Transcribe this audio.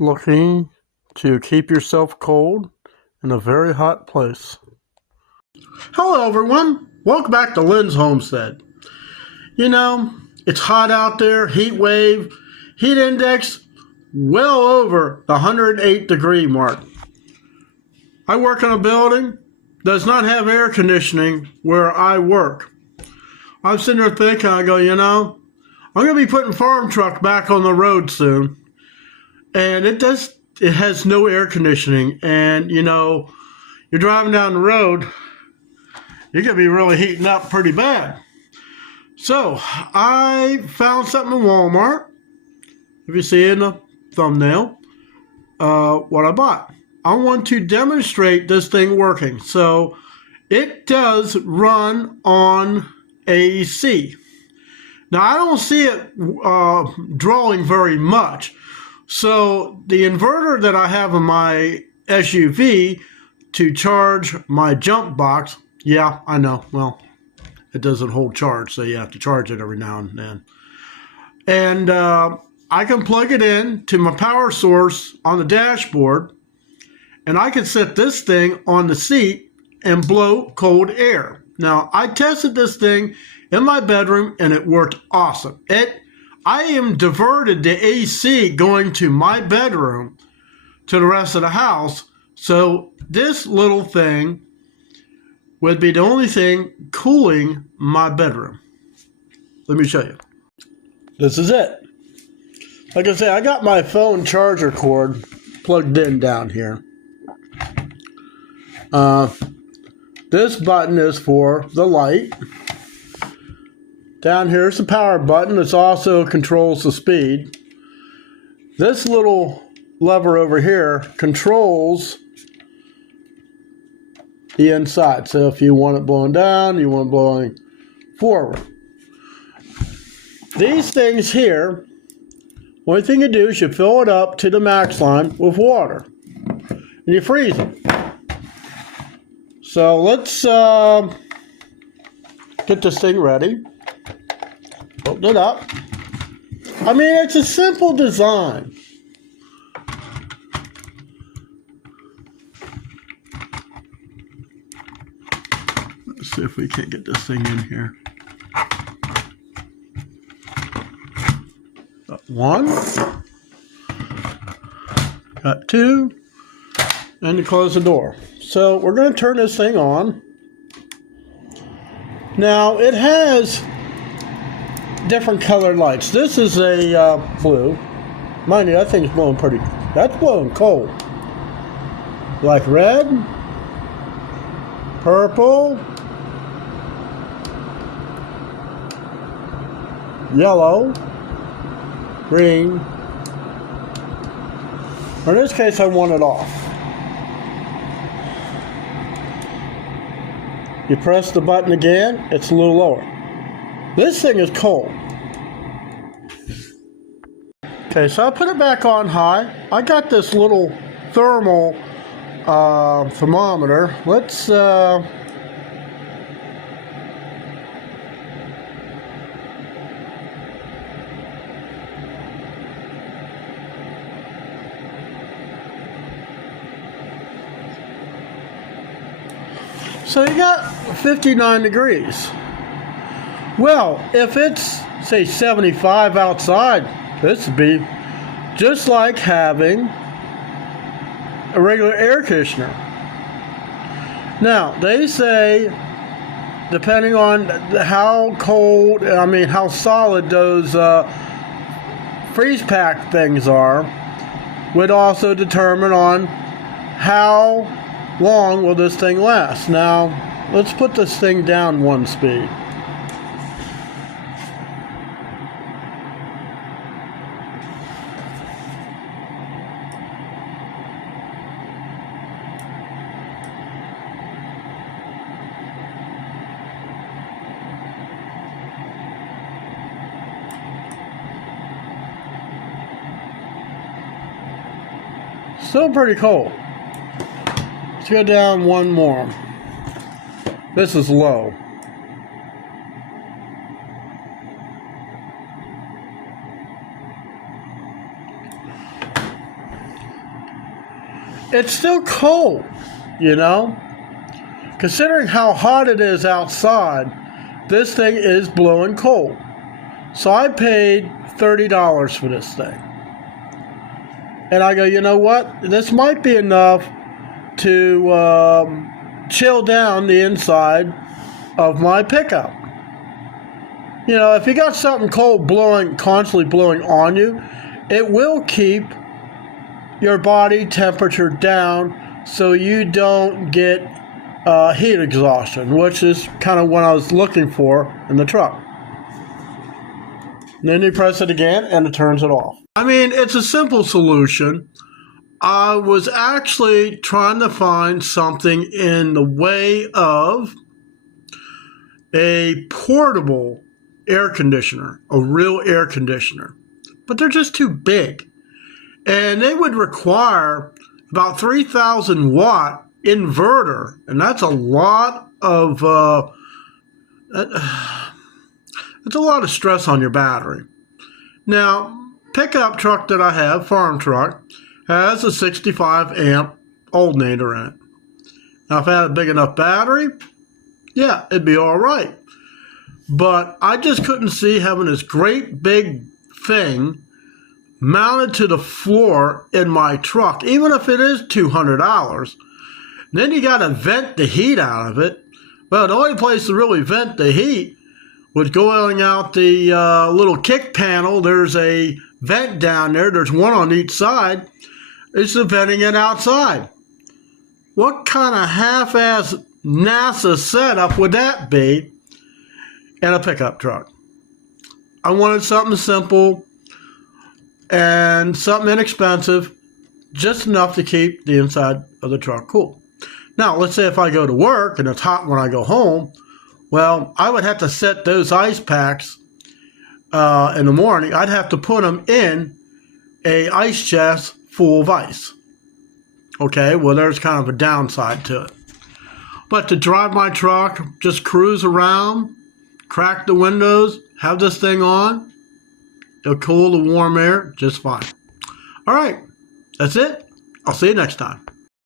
Looking to keep yourself cold in a very hot place. Hello everyone, welcome back to Lynn's Homestead. You know, it's hot out there, heat wave, heat index well over the 108 degree mark. I work in a building does not have air conditioning where I work. I'm sitting there thinking, I go, I'm going to be putting farm truck back on the road soon. And it has no air conditioning. And, you're driving down the road, you're going to be really heating up pretty bad. So, I found something in Walmart. If you see in the thumbnail, what I bought. I want to demonstrate this thing working. So, it does run on AC. Now, I don't see it drawing very much. So the inverter that I have in my SUV to charge my jump box, yeah, I know, well, it doesn't hold charge, so you have to charge it every now and then. And I can plug it in to my power source on the dashboard, and I can set this thing on the seat and blow cold air. Now, I tested this thing in my bedroom, and it worked awesome. I am diverted the AC going to my bedroom to the rest of the house. So this little thing would be the only thing cooling my bedroom. Let me show you. This is it. Like I say, I got my phone charger cord plugged in down here. This button is for the light. Down here is the power button. This also controls the speed. This little lever over here controls the inside. So if you want it blowing down, you want it blowing forward. These things here, only thing you do is you fill it up to the max line with water. And you freeze it. So let's get this thing ready. Open it up. I mean, it's a simple design. Let's see if we can't get this thing in here. Got one. Got two. And you close the door. So we're going to turn this thing on. Now, it has different colored lights. This is a blue. Mind you, that thing's blowing pretty. That's blowing cold. Like red, purple, yellow, green. In this case, I want it off. You press the button again, it's a little lower. This thing is cold. Okay, so I put it back on high. I got this little thermal thermometer. Let's so you got 59 degrees. Well, if it's, say, 75 outside, this would be just like having a regular air conditioner. Now, they say, depending on how cold, how solid those freeze pack things are, would also determine on how long will this thing last. Now, let's put this thing down one speed. Still pretty cold. Let's go down one more. This is low. it's still cold, you know? Considering how hot it is outside, this thing is blowing cold. So I paid $30 for this thing. And I go, you know what? This might be enough to chill down the inside of my pickup. You know, if you got something cold constantly blowing on you, it will keep your body temperature down so you don't get heat exhaustion, which is kind of what I was looking for in the truck. And then you press it again and it turns it off. I mean, it's a simple solution. I was actually trying to find something in the way of a portable air conditioner, a real air conditioner, but they're just too big. And they would require about 3,000 watt inverter, and that's a lot of it's a lot of stress on your battery. Now, pickup truck that I have, farm truck, has a 65 amp alternator in it. Now, if I had a big enough battery, yeah, it'd be all right. But I just couldn't see having this great big thing mounted to the floor in my truck, even if it is $200. Then you got to vent the heat out of it. Well, the only place to really vent the heat was going out the little kick panel. There's a vent down there. There's one on each side. It's the venting it outside. What kind of half-ass NASA setup would that be in a pickup truck? I wanted something simple and something inexpensive, just enough to keep the inside of the truck cool. Now, let's say if I go to work and it's hot when I go home, well, I would have to set those ice packs in the morning. I'd have to put them in a ice chest full of ice. Okay, well, there's kind of a downside to it. But to drive my truck, just cruise around, crack the windows, have this thing on, it'll cool the warm air just fine. All right, that's it. I'll see you next time.